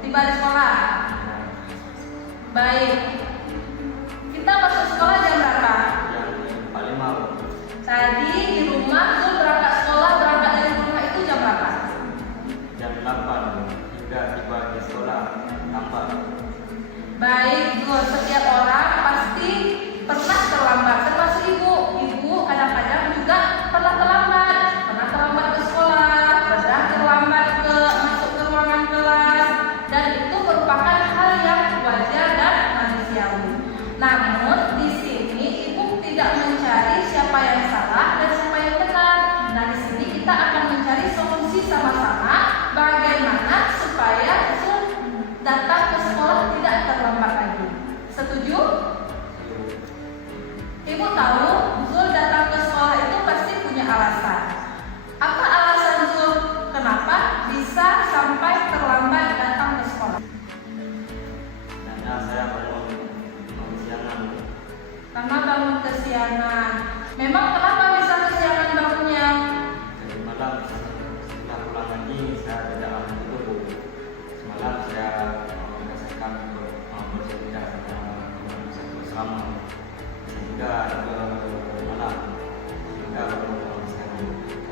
tiba di sekolah. Baik. Kita masuk sekolah jam berapa? Jam 5. Tadi di rumah tuh berangkat sekolah, berangkat dari rumah itu jam berapa? Jam 8 hingga tiba di sekolah lambat. Baik, Zul, setiap orang pasti pernah terlambat, termasuk ibu. Ibu kadang-kadang juga pernah terlambat ke sekolah, pernah terlambat masuk ke ruangan kelas, dan itu merupakan hal yang wajar dan manusiawi. Namun di sini ibu tidak mencari siapa yang salah dan siapa yang benar. Nah, di sini kita akan mencari solusi sama-sama bagaimana supaya Zul datang ke sekolah tidak terlambat lagi. Setuju? Ibu tahu Zul datang ke sekolah itu pasti punya alasan. Apa alasan Zul? Kenapa bisa sampai terlambat datang ke sekolah? Karena saya bangun kesiangan. Karena bangun kesiangan. Memang kenapa bisa kesiangan bangunnya? Jadi malam setelah pulang lagi saya tidak langsung tidur, Bu. Semalam saya merasakan bersepeda bersama sehingga malam sehingga baru kesiangan.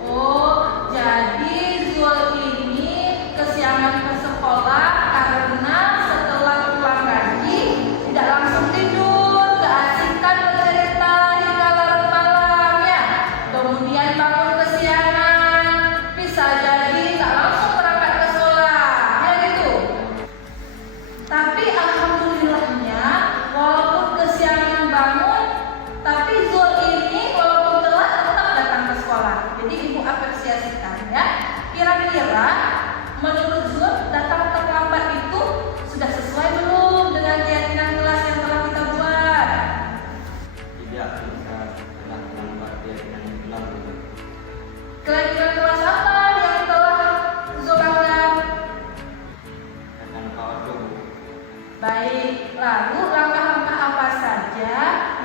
Oh, jadi Zul ini kesiangan ke sekolah karena setelah pulang gaji tidak langsung tidur, keasikan bercerita hingga larut malam ya. Kemudian bangun kesiangan, bisa jadi tak langsung berangkat ke sekolah, ya gitu. Tapi alhamdulillahnya walaupun kesiangan bangun, tapi Zul ini walaupun telat tetap datang ke sekolah. Jadi ibu apresiasikan ya. Kira-kira menurut Zul datang terlambat itu sudah sesuai belum dengan keyakinan kelas yang telah kita buat? Tidak bisa setelah terlambat dia dengan pulang. Keyakinan kelas apa yang telah Zul anggap? Akan kawat dulu. Baik, lalu langkah-langkah apa saja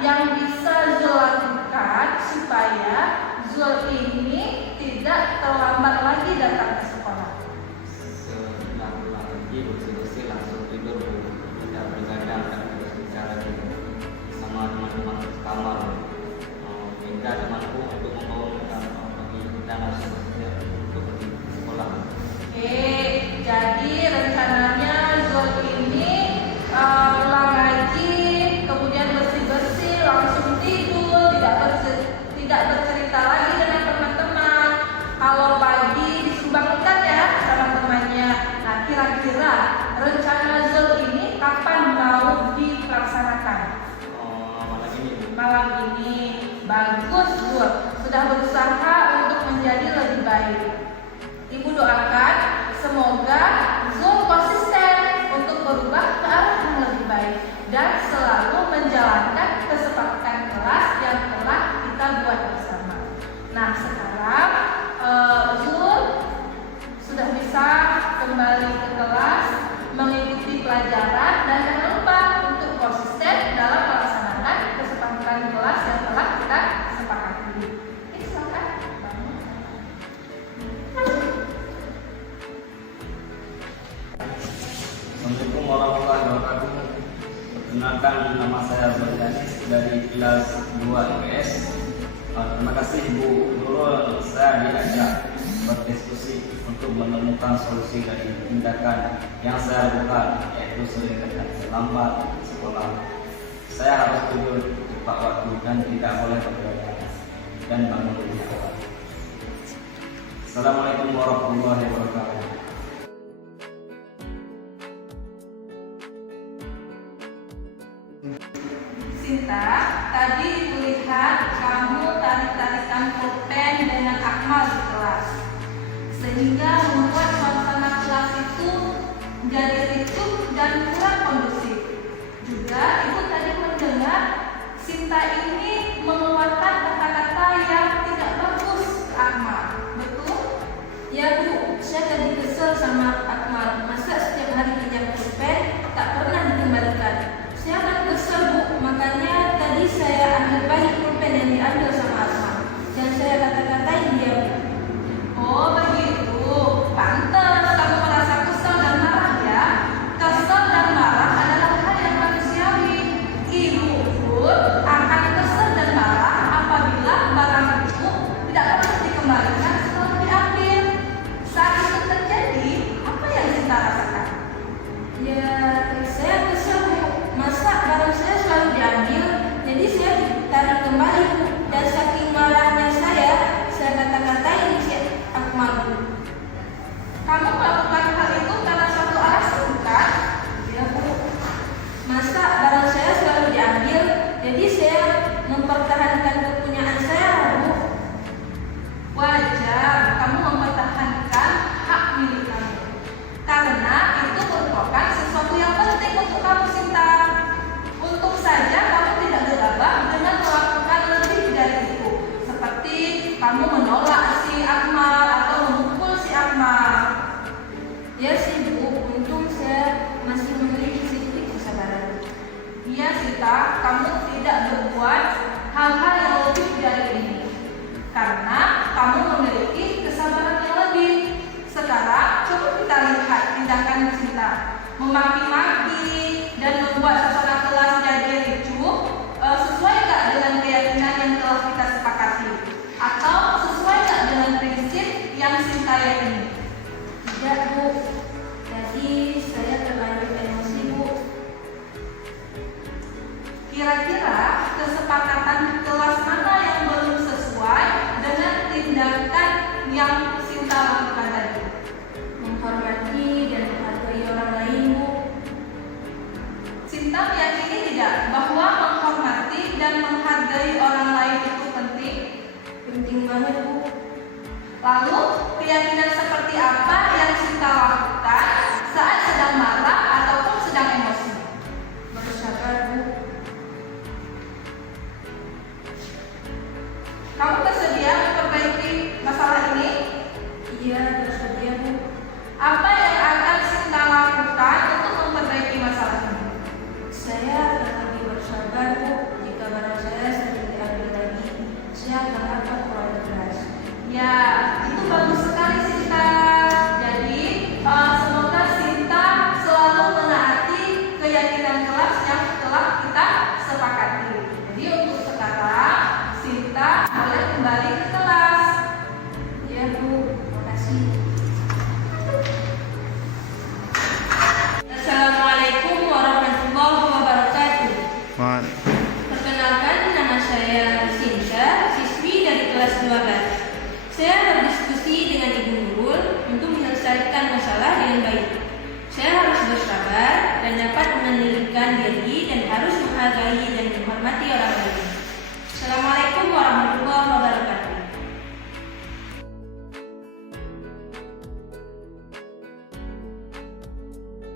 yang bisa Zul lakukan supaya Zul ini tidak terlambat lagi datang ke sekolah? Setelah pulang lagi bersih-bersih langsung tidur, Bu. Tidak bergadang dan berbicara lagi sama teman-teman sekamar. Minta temanku untuk membangunkan pagi kita langsung untuk pergi ke sekolah. Oke, jadi rencananya Zul ini pulang ngaji, kemudian bersih-bersih, langsung tidur, tidak bercerita lagi dengan teman-teman. Kalau pagi disumbangkan ya sama temannya. Nah, kira-kira rencana Zul ini kapan mau dilaksanakan? Malam ini, Bu. Malam ini. Bagus Zul, sudah berusaha untuk menjadi lebih baik. Ibu doakan semoga Zul konsisten untuk berubah ke arah yang lebih baik dan selalu menjalankan kesepakatan kelas yang telah kita buat bersama. Nah, sekarang Zul sudah bisa kembali ke kelas, mengikuti pelajaran, dan jangan lupa untuk konsisten dalam melaksanakan kesepakatan kelas yang telah kita sepakati. Silakan. Assalamualaikum warahmatullahi wabarakatuh. Perkenalkan, nama saya Zuldanis dari kelas 2 IPS. Terima kasih Bu Nurul, saya diajak berdiskusi untuk menemukan solusi dari tindakan yang saya lakukan, yaitu sering terlambat sekolah. Saya harus tidur tepat waktu dan tidak boleh begadang dan bangun lebih awal. Assalamualaikum warahmatullahi wabarakatuh. Sinta, tadi ibu lihat kamu tarik-tarikan pulpen dengan Akmal di kelas, sehingga membuat suasana kelas itu menjadi ricuh dan kurang kondusif. Juga ibu tadi mendengar Sinta ini mengeluarkan kata-kata yang tidak bagus ke Akmal. Betul? Ya Bu, saya tadi kesel sama Akmal. Masa setiap hari kerja pulpen tak pernah dikembalikan. Saya akan kesel Bu, makanya tadi saya ambil balik pulpen yang diambil sama Akmal dan saya kata-katain dia Bu. Oh begitu, pantas kamu merasa kesel dan marah ya. memaki-maki, dan membuat suasana kelas jadi ricuh, sesuai nggak dengan keyakinan yang telah kita sepakati? Atau sesuai nggak dengan prinsip yang Sinta yakini? Tidak, Bu. Tadi saya terlanjur emosi, Bu. Kira-kira kesepakatan di kelas mana yang belum sesuai dengan tindakan yang Sinta lakukan tadi? Menghormati dan menghargai orang lain, Bu. Sinta meyakini tidak bahwa menghormati dan menghargai orang lain itu penting? Penting banget, Bu. Lalu, keyakinan seperti apa yang Sinta lakukan saat sedang marah ataupun sedang emosi? Bersabar, Bu. Kamu bersedia memperbaiki masalah ini? Iya, bersedia, Bu. Apa yang akan Sinta lakukan untuk memperbaiki masalah ini? Saya akan lebih bersabar, Bu. Jika barang saya sering diambil lagi, saya akan angkat keluar kelas. Ya, itu bagus sekali Sinta. Jadi, semoga Sinta selalu menaati keyakinan kelas yang telah kita sepakati. Jadi untuk sekarang, Sinta boleh kembali ke kelas. Iya, Bu. Makasih. Assalamualaikum warahmatullahi wabarakatuh. Perkenalkan, nama saya Sinta, siswi dari kelas 12. Saya berdiskusi dengan Ibu Nurul untuk menyelesaikan masalah dengan baik. Saya harus bersabar dan dapat mengendalikan diri dan harus menghargai dan menghormati orang lain. Assalamualaikum warahmatullahi wabarakatuh.